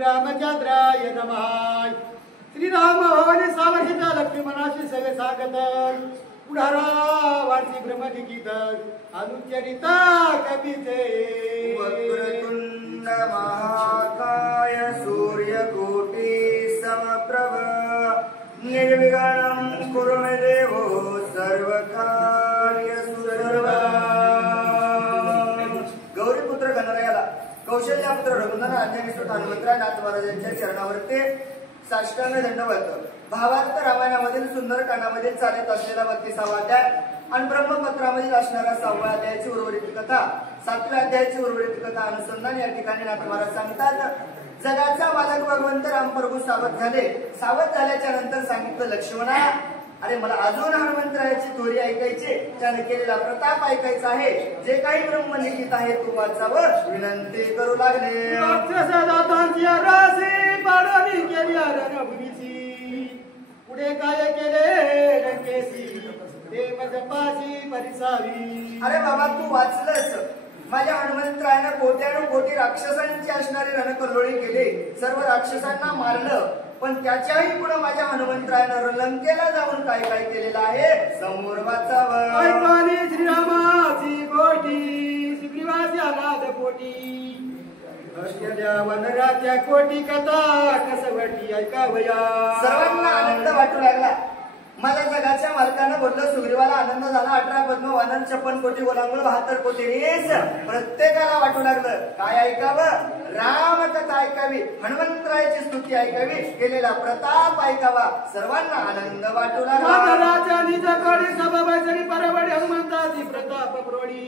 रामचंद्राय नमः। श्री राम भवानी सावरचिता लक्ष्मणाशी सवे सागत पुढारा वार्षी ब्रह्मलिखित अनुचरित कविते वक्रतुंड महाकाय सूर्यकोटि समप्रभ निर्विघ्नं कुरु मे देवो सर्वकार्येषु सर्वदा। गौरीपुत्र गणरायाला कौशल्यापुत्र रघुनंदन अंजनीसुत हनुमंतराय नाथ महाराजांच्या चरणावरती साष्टांग दंडवत। भावार्थ रामायणामधील सुंदरकांडामधील चालत असलेला 32वा अध्याय आणि ब्रह्मपत्रामधील असणारा 6व्या अध्यायाची उर्वरित कथा 7व्या अध्यायाची उर्वरित कथा अनुसंधान या ठिकाणी नाथ महाराज सांगतात। जगाचा मालक भगवंत रामप्रभू सावध झाले। सावध झाल्याच्या नंतर सांगितलं लक्ष्मणा, अरे मला अजून हनुमंतरायाची थोरी ऐकायची, त्याने केलेला प्रताप ऐकायचा आहे, जे काही ब्रह्मलिखित आहे तू वाचावं विनंती करू लागले। पुढे काय केले लंकेशी देवजपाशी परिसावी। अरे बाबा तू वाचलंस, माझ्या हनुमंतरायाने कोट्यानु कोटी राक्षसांची असणारी रणकल्लोळी केली, सर्व राक्षसांना मारलं, पण त्याच्याही पुढे माझ्या हनुमंतरायाने लंकेला जाऊन काय काय केलेलं आहे समोर वाचावं। ऐकाली श्रीरामाची गोष्टी सुग्रीवाच्या नाद पोटी असलेल्या वनराच्या कोटी कथा कसवटी ऐकावया। सर्वांना आनंद वाटू लागला। मला जगाच्या मालकानं बोललं, सुग्रीवाला आनंद झाला। 18 पद्म वानर 56 कोटी गोलांगुळ 72 कोटी रेस प्रत्येकाला वाटू लागलं। काय ऐकावं? रामकथा ऐकावी, हनुमंतरायाची स्तुती ऐकावी, केलेला प्रताप ऐकावा। सर्वांना आनंद वाटू लागला। राजा निज कोडी सभाबाई परवडी हनुमंताची प्रताप प्रोडी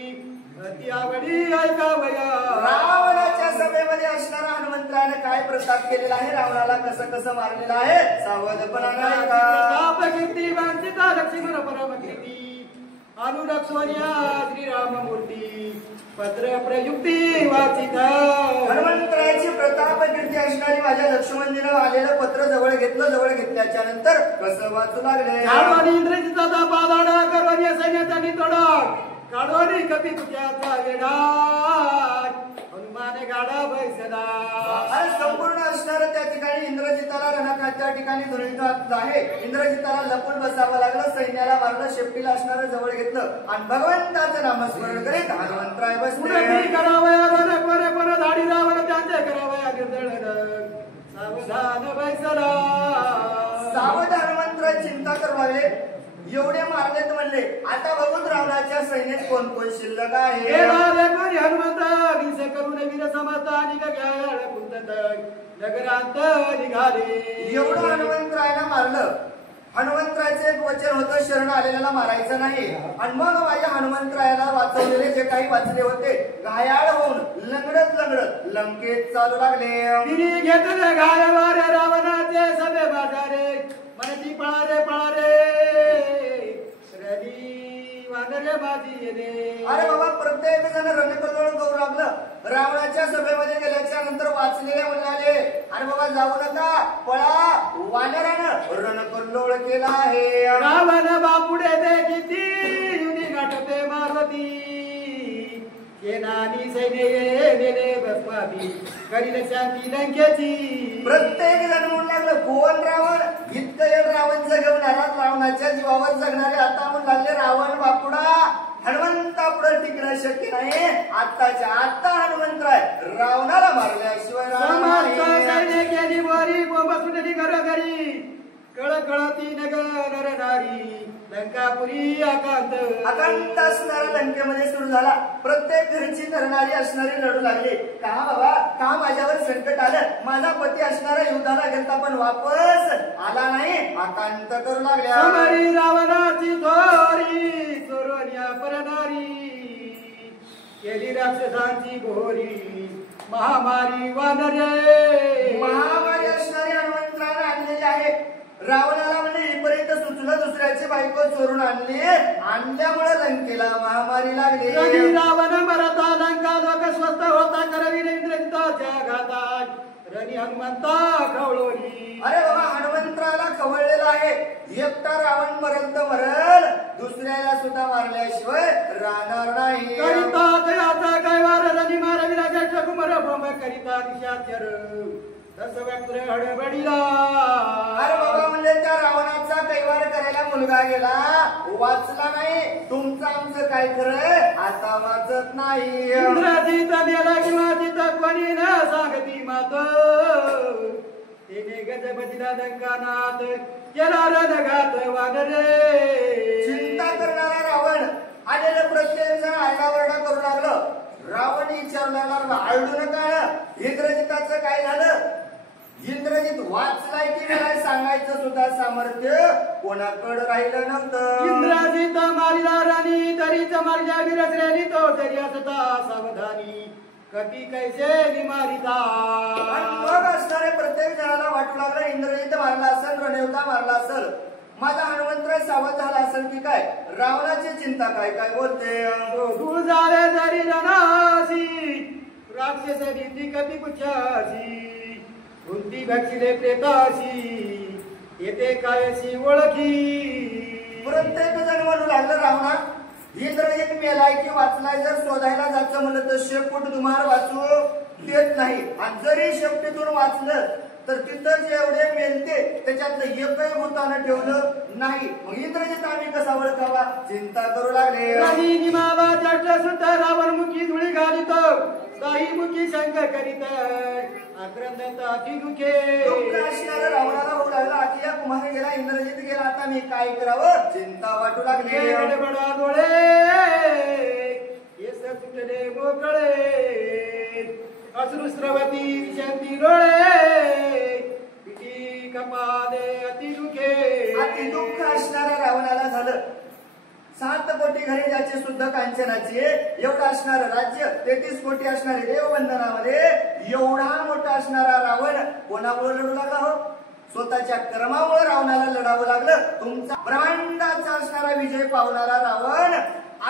अति आवडी ऐकावया। रावणाच्या सभेमध्ये असणारा हनुमंतरायाने काय प्रताप केलेला आहे, रावणाला कसं कसं मारलेलं आहे सावधपणाने ऐका। प्रताप कीर्ती वांछिता लक्ष्मण परम कीर्ती अनुरग सोनिया श्रीराम मूर्ती पत्र प्रयुक्ती वाचिता। हनुमंतरायाची प्रताप कीर्ती असणारी माझ्या लक्ष्मणजीनं आलेलं पत्र जवळ घेतलं। जवळ घेतल्याच्या नंतर कसं वाचू लागले। काढवानी इंद्रजिताचा पादाडा करवानी सैन्याचा नितोडा काढवानी कपी तुझ्याचा वेडा हनुमान गाडा बैसला। संपूर्ण असणार त्या ठिकाणी इंद्रजिताला रणखाच्या ठिकाणी धुळीत आहे। इंद्रजिताला लपून बसावं लागलं, सैन्याला मारलं, शेपटीला असणारं जवळ घेतलं आणि भगवंताचं नामस्मरण करीत हनुमंतराय बसले। करावया रण कोरे कोर धाडी रावण त्यांचे करावया गिरदळ सावधान बैसला। सावध हनुमंतराय चिंता करू लागले, एवढे मारलेत म्हणले, आता बघून रावणाच्या सैन्यात कोण कोण शिल्लक आहे। हनुमंत विष करून वीर समर्था निघाल कुंतत नगरांत निघाले। एवढं हनुमंतरायाला मारलं। हनुमंतरायाचं एक वचन होतं, शरण आलेल्याला मारायचं नाही। आणि मग माझ्या हनुमंतरायाला वाचवलेले जे काही वाचले होते घायाळ होऊन लंगडत लंगडत लंकेत चालू लागले। तिने घेतले घाय वारे रावणाचे सभे बाजारे मनती पळारे पळारे रडी वानरे बाजी येणे। अरे बाबा प्रत्येक जण रणकल्लोळ करू लागलं। रावणाच्या सभेमध्ये गेल्याच्या नंतर वाचलेले म्हणाले, अरे बाबा जाऊ नका, पळा, वानरानं रणकल्लोळ केला आहे। रावण बापुडे दे किती युनी गाठते मारुती सेनानी सैन्य येणे बसपाती करील शांती लंकेची। प्रत्येक जण म्हणू लागलं, कोण रावण? इतकं येड रावण जगवून आला, रावणाच्या जीवावर जगणारे आता म्हणू लागले रावण बापुडा हनुमंता पुढे टिकणं शक्य नाही। आत्ताच्या आत्ता हनुमंतराय रावणाला मारल्याशिवाय सैन्य केली बोरी बोंब सुटली घरोघरी कळकळती नगर नारी लंकापुरी आकांत। आकांत असणारा लंकेमध्ये सुरू झाला। प्रत्येक घरची नरनारी असणारी लढू लागली। का बाबा, का माझ्यावर संकट आलं? माझा पती असणारा युद्धाला गेलता पण वापस आला नाही, आकांत करू लागल्या। समरी रावणाची थोरी चोरण्या परनारी केली राक्षसांची घोरी महामारी वानरे। महामारी असणारी हनुमंतरायाने आणलेली आहे। रावणाला म्हणजे विपरीत सुचलं दुसऱ्याची बायको चोरून आणल्यामुळे लंकेला महामारी लागली. रावण मरता लंका लोक स्वस्त होता करवी इंद्रजिताच्या घातात रणी हनुमंता खवळोली. अरे बाबा हनुमंतराला खवळलेला आहे. एकटा रावण मरल तर मरल, दुसऱ्याला सुद्धा मारल्याशिवाय राहणार नाही. करिता जयाचा काय वार रणी मारविला ज्येष्ठ कुमार भ्रम करिता निशाचर तस व्यक्त्र हडबडीला. अरे बाबा म्हणजे त्या रावणाचा कैवार करायला मुलगा गेला, वाचला नाही. तुमचं आमचं काय खरं आता वाचत नाही. इंद्रजित मेला किंवा तिथं कोणी न सांगती मात तेने गजपतीला लंकानाथ केला रणघात वानरे. चिंता करणारा रावण आलेलं प्रत्येक जण आरडाओरडा करू लागलं. रावण विचारला आळडू नका, इंद्रजिताचं काय झालं. इंद्रजित वाचलाय की नाही सांगायचं सुद्धा सामर्थ्य कोणाकडे राहिलं नव्हतं. इंद्रजित मारिला राणी तरीच मारल्या विरसल्यानी तो तरी असता सावधानी कपी कैसे विमारिता. मग असणारे प्रत्येक जणाला वाटू लागलं इंद्रजित मारला असेल, रणदेवता मारला असेल, माझा हनुमंतराय सावध झाला असेल की काय. रावणाची चिंता काय काय बोलते. तू जावे जरी रणासी राक्षस रीती कपी कुचासी कोणती भक्षिले प्रेताशी येते कायशी ओळखी. प्रत्येक जण म्हणू लागलं रावणा इंद्रजित मेलाय की वाचलाय. जर शोधायला जायचं म्हणलं तर शेपूट तुम्हाला वाचू देत नाही. आणि जरी शेपटीतून वाचलं तर तिथं जेवढे मेलते त्याच्यातलं एकही भूतानं ठेवलं नाही. मग इंद्रजित आम्ही कसा ओळखावा चिंता करू लागले. रावणमुखी धुळी घालित काही मुखी शंक करीत आक्रंदताची दुखे. रावणाला होऊ लागला आता या कुमार गेला, इंद्रजित गेला, आता मी काय करावं चिंता वाटू लागली. गडबडा डोळे केस सुटले मोकळे अश्रू स्रवती शांती डोळे पिठी कपाले अति दुखे. अति दुःख असणाऱ्या रावणाला झालं. 7 कोटी घरे ज्याचे शुद्ध कांचनाचे एवढं असणारं राज्य, 33 कोटी असणारे देवबंधनामध्ये एवढा मोठा असणारा रावण कोणामुळे लढू लागला हो. स्वतःच्या कर्मामुळे रावणाला लढावं लागलं. तुमचा ब्रह्मांडाचा असणारा विजय पावणारा रावण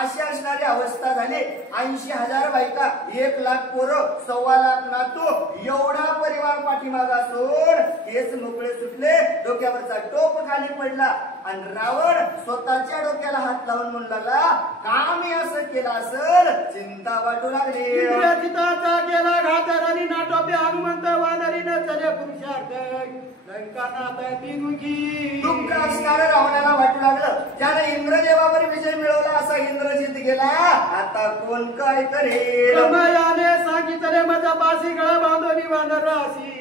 अशी असणारी अवस्था झाली. 80,000 बायका, 1 लाख पोरं, 1.25 लाख नातू, एवढा परिवार पाठीमागा सोड केस मोकळे सुटले, डोक्यावरचा टोप खाली पडला आणि रावण स्वतःच्या डोक्याला हात लावून म्हणू लागला का मी असं केलं असेल चिंता वाटू लागली. इंद्रजिताचा केला घात रणी नाटोपे हनुमंत वानरीनं चले पुरुषार्थ लंकानाथ ती दुखी. दुःख असणाऱ्या रावणाला वाटू लागलं ज्याने इंद्रदेवावर विजय मिळवला असा इंद्रजित गेला, आता कोण काय करेल. रमयाने सांगितले माझ्या पाशी गळा बांधवली वानराशी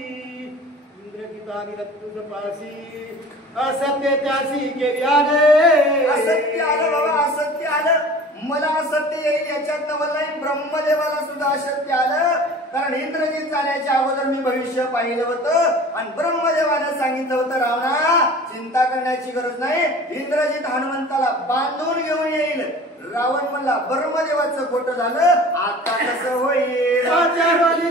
इंद्रजिताने तुझ पाशी असत्य त्याशी केली आले. असत्य आलं बाबा, असत्य आलं. मला असत्य येईल याच्यात मला नाही. ब्रह्मदेवाला सुद्धा असत्य आलं. कारण इंद्रजित जाण्याच्या अगोदर मी भविष्य पाहिलं होतं आणि ब्रह्मदेवानं सांगितलं होतं रावणा चिंता करण्याची गरज नाही, इंद्रजित हनुमंताला बांधून घेऊन येईल. रावण म्हणला ब्रह्मदेवाचं खोटं झालं, आता कसं होईल.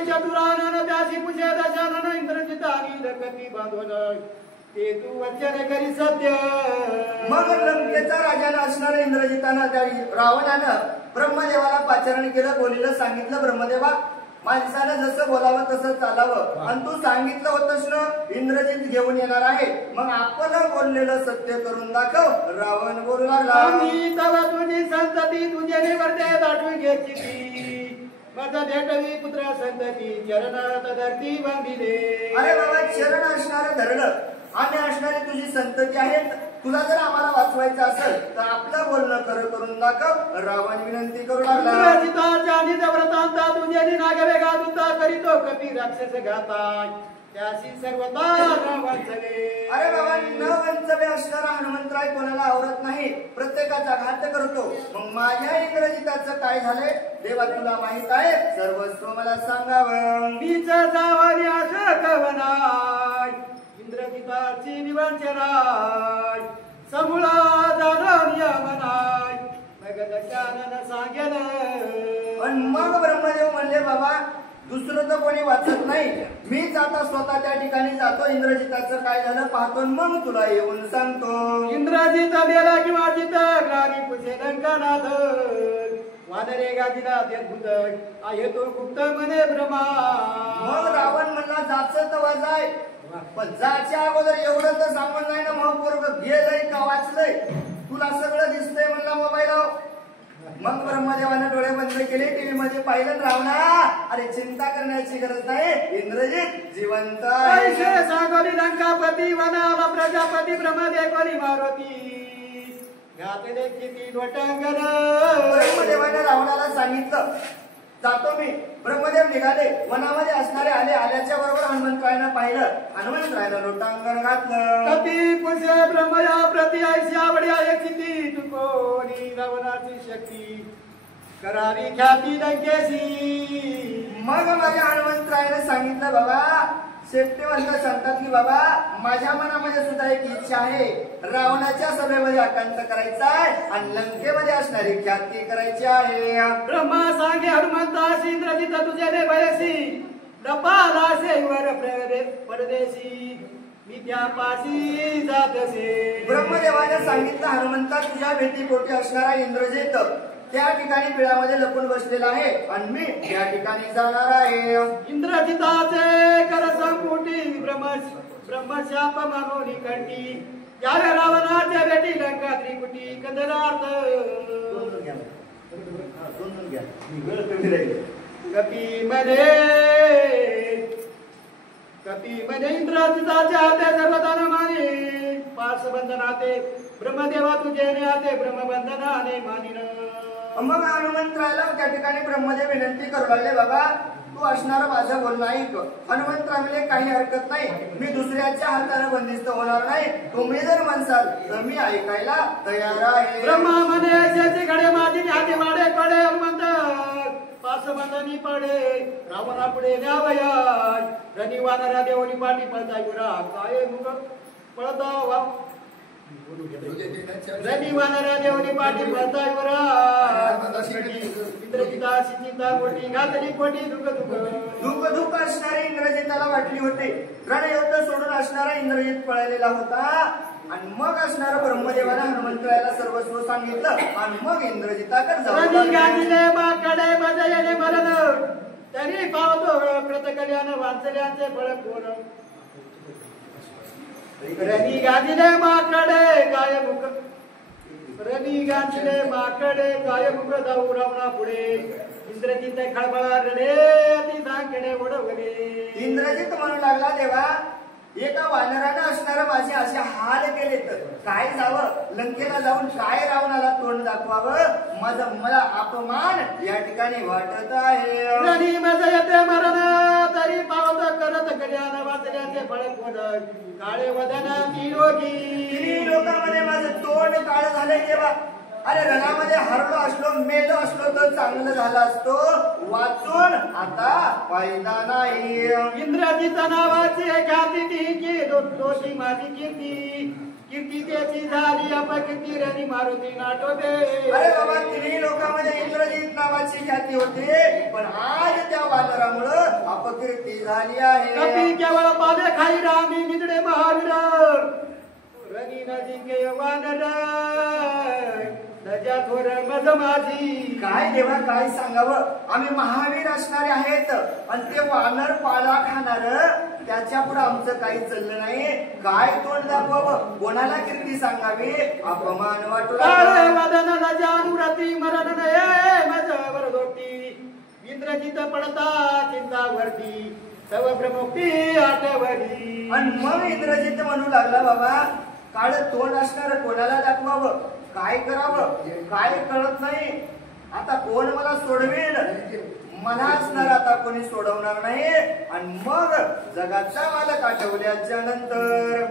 चतुरानन त्याशी पुषे दशानन इंद्रजितानी लकती बांधवलं ते तू वचन करी सत्य. मग लंकेचा राजानं असणाऱ्या इंद्रजितानं त्या रावणानं ब्रह्मदेवाला पाचारण केलं, बोलीलं, सांगितलं ब्रह्मदेवा माणसानं जसं बोलावं तसं चालावं आणि तू सांगितलं होतंस ना इंद्रजित घेऊन येणार आहे, मग आपण बोललेलं सत्य करून दाखव. रावण बोलू लागला मी तवा तुझी संतती तुझे निवर्ते दाटून घ्यायची माझा भेटवी पुत्र संतती चरणात धरती बांधिले. अरे बाबा चरण असणारं धरलं, आम्ही असणारी तुझी संतती आहेत, तुला जर आम्हाला वाचवायचं असेल तर आपलं बोलणं खरं करून दाखव. रावण विनंती करू लागला. व्रतांता तुझे नागवे गादुता करीतो कपी राक्षस घाता त्याशी सर्वता वंचवे. अरे बाबा न वंचवे असणारा हनुमंतराय कोणाला आवरत नाही, प्रत्येकाचा घात करतो. मग माझ्या इंद्रजिताचं काय झालंय देवा तुला माहित आहे, सर्वस्व मला सांगावं. मीच जावानी आशा कवनाय इंद्रजिताची निवंचनाय समूळा जाणून यमनाय मग दशानन सांगेल. पण मग ब्रह्मदेव म्हणले बाबा दुसरं तर कोणी वाचत नाही. मीच आता स्वतः त्या ठिकाणी जातो. इंद्रजिताचं काय झालं पाहतो आणि मग तुला येऊन सांगतो. इंद्रजित मेला किंवा जित ग्रामी पुसे लंकानाथ वानरे गाजीला देत आहे तो गुप्त मने भ्रमा. मग रावण म्हणला जायचं तर जाय, पण जायच्या अगोदर एवढं तर सांगून नाही ना मग पोरग गेलंय का वाचलंय, तुला सगळं दिसतंय म्हणला मोबाईलवर. मग ब्रह्मदेवाने डोळे बंद केले, टीव्ही मध्ये पाहिलं रावणा अरे चिंता करण्याची गरज नाही, इंद्रजित जिवंत आहे. सागरी लंकापती वनाला प्रजापती ब्रह्मदेवनी मारुती घातले किती लोटांगण. ब्रह्मदेवाने रावणाला सांगितलं जातो मी. ब्रह्मदेव निघाले, वनामध्ये असणारे आले. आल्याच्या बरोबर हनुमंतरायानं पाहिलं, हनुमंतरायानं लोटांगण घातलं. कती पुसे ब्रह्मया प्रति ऐशी आवड्या किती तुकोनी रावणाची शक्ती करावी ख्याती लंकेशी. मग माझ्या हनुमंतरायानं सांगितलं बाबा शेपटीवंत सांगतात की बाबा माझ्या मनामध्ये सुद्धा एक इच्छा आहे, रावणाच्या सभेमध्ये आकांत करायचा आहे आणि लंकेमध्ये असणारी ख्याती करायची आहे. ब्रह्मा सांगे हनुमंताशी इंद्रजित तुझे वयसी डपालासे वर परदेशी मी त्या पाशी जातसे. ब्रह्मदेवाने सांगितलं हनुमंता तुझ्या भेटीपोटी असणारा इंद्रजित त्या ठिकाणी बिळामध्ये लपून बसलेला आहे आणि मी त्या ठिकाणी जाणार आहे. इंद्रजिताचे कर संपुटी ब्रह्मशाप मानोनी कंठी यावे रावणाच्या भेटी लंका त्रिकुटी कंदरार्थ. कपी मने इंद्रजिताचे हाते सर्वदान माने पार्श्वबंधनाते ब्रह्मदेवा तुझे हाते ब्रह्मबंधनाने मानिन. मग हनुमंतरायाला त्या ठिकाणी ब्रह्मदेव विनंती करू लागले बाबा तू असणार माझं बोलणं ऐक. हनुमंतरायाला काही हरकत नाही, मी दुसऱ्याच्या हाताने बंदिस्त होणार नाही, तुम्ही जर म्हणसाल तर मी ऐकायला तयार आहे. ब्रह्मा म्हणे ऐशाचे घडे माझी हाती वाडे पडे हनुमंत पार्श्वबंधनी पडे रावणा पुढे न्यावया रणी वानरा देवनी पाठी पळता युरा काय मुग पळता रणी वानरा देवनी पाठी पळता युरा इंद्रजिताची चिंता कोटी घातली कोटी दुःख दुःख असणारे इंद्रजिताला वाटली होती. रणयुद्ध सोडून असणारा इंद्रजित पळालेला होता आणि मग असणारा ब्रह्मदेवाने हनुमंतरायाला सर्वस्व सांगितलं आणि मग इंद्रजिताकडे मरण तरी पावतो कृतकल्यानं वाचल्याचे फळ कोण. रणी गाजले माकडे काय मुख रणी गाजले माकडे काय मुख जाऊ रावणा पुढे इंद्रजित खळबळा रडे अति सांगणे ओढवले. इंद्रजित म्हणू लागला देवा एका वानरानं असणारा माझे असे हाल केले तर काय जावं लंकेला जाऊन काय रावणाला तोंड दाखवावं, माझं मला अपमान या ठिकाणी वाटत आहे. रणी माझं येते मरण तरी पावत करत कल्याण वाचल्याचे फळ कोण काळे वदना निरोगी. लोकांमध्ये माझं तोंड काळ झालंय देवा. अरे रणामध्ये हरलो असलो मेलो असलो तर चांगलं झालं असतो, वाचून आता फायदा नाही. इंद्रजित नावाची ख्याती ती दोषी माझी कीर्ती त्याची झाली अपकीर्ती रणी मारुती नाटोबे. अरे बाबा तिन्ही लोकांमध्ये इंद्रजित नावाची ख्याती होती, पण आज त्या वानरामुळं अपकीर्ती झाली आहे. कपी केवळ पाले खाई रामी निजडे महावीर रणी नजिके वानर नजा थोर मज माझी. काय देवा काय सांगावं, आम्ही महावीर असणारे आहेत आणि ते वानर पाला खाणार त्याच्या पुढे आमचं काही चाललं नाही. काय तोंड दाखवावं, कोणाला कीर्ती सांगावी, अपमान वाटू अनुराती मरण नये माझ्यावर दोटी इंद्रजित पडता चिंतावरती तव प्रमुक्ती आठवली. आणि मग इंद्रजित म्हणू लागला बाबा काळ तोंड असणार कोणाला दाखवावं, काय करावं काय कळत नाही. आता कोण मला सोडवेल, मला असणार आता कोणी सोडवणार नाही. आणि मग जगाचा मालक आठवल्याच्या नंतर